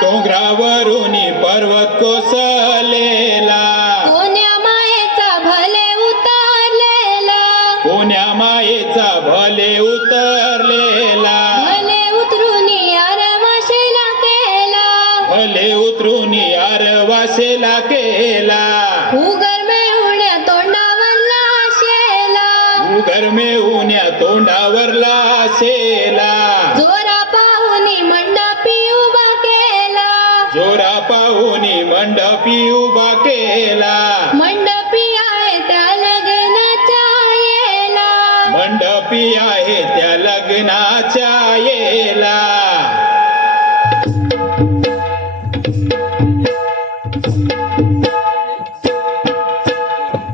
डोंगरावरुनी पर्वत कोसळलेला, कोण्या मायेचा भले उतरलेला, कोण्या मायेचा भले उतरलेला, भले उतरूनी आरवाशेला केला, भले उतरूनी आरवासेला केला, उगरमेहुण्या तोंडावरला शेला, उगरमेहुण्या तोंडावरला शेला, जोरा पाहुनी मंडपी उभा केला, जोरा पाहुनी मंडपी उभा केला, मंडपी आहे त्या लग्नाच्या येला, मंडपी आहे त्या लग्नाच्या येला.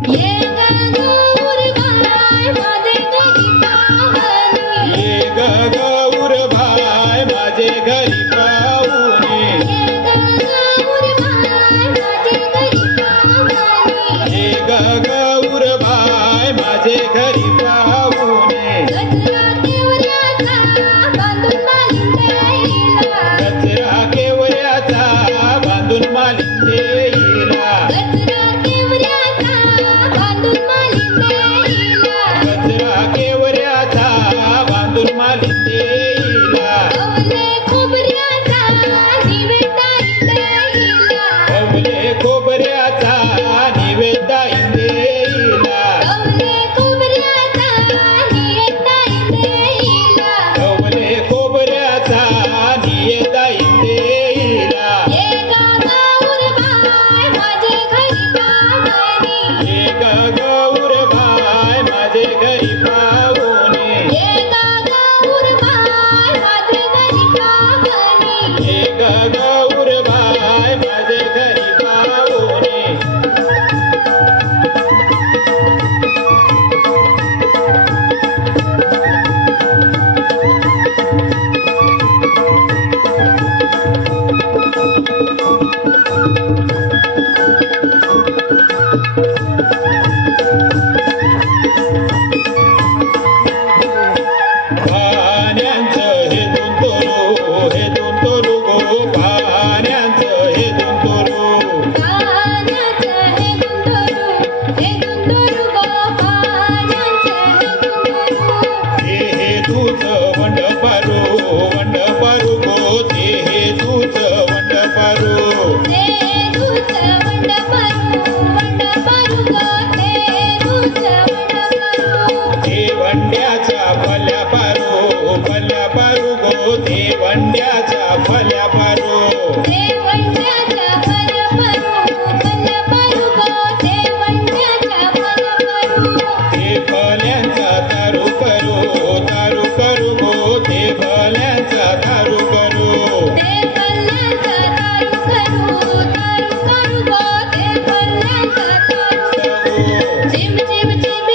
ये गौर बाय माझे घरी पाहुणे, ये ग गौर भाय माझे घरी पाहुणे, ये गौर बाय माझे घरी पाहुणे, ये ग गौर भाय माझे घरी पाहुणे, गजरा केवऱ्याचा बांधून मालिंदेला, कचरा केवऱ्याचा बांधून मालिंदेला, गजरा केवऱ्याचा बांधून मालिंदेला, कचरा केवऱ्याचा बांधून मालिंदेला, कवले खोबऱ्याचा निवेदा इंदेला, कवले खोबऱ्याचा निवेदा इंदेला, कवले खोबऱ्याचा निवेदा इंदेला, कवले खोबऱ्याचा निवेदा इंदेला. ये गौर बाय माझे घरी पाहुणे, ये ग गौर भाय माझे घरी पाहुणे, ये गौर बाय माझे घरी पाहुणे, ये ग गौर भाय माझे घरी पाहुणे. पाण्याचं हे दोन तोरू गो, पाण्याचं हे दोन तोरू, पाण्याचं हे गुंतरू गो, पाण्याचं हे गुंतरू, हे दूध वंड पारू गो, हे दूध वंड पारू, ते दूध वंड पारू गो, ते दूध वंड पारू, हे वंड्याच्या फल्या पारू गो, ते वंड्याच्या फल्या पारू, ते वंड्याच्या फल्या पारू गो, ते वंड्याच्या फल्या पारू, ते फल्यांचा तारू करू गो, ते फल्यांचा तारू करू, ते फल्यांचा तारू करू गो, ते फल्यांचा तारू, चिम चिम चिम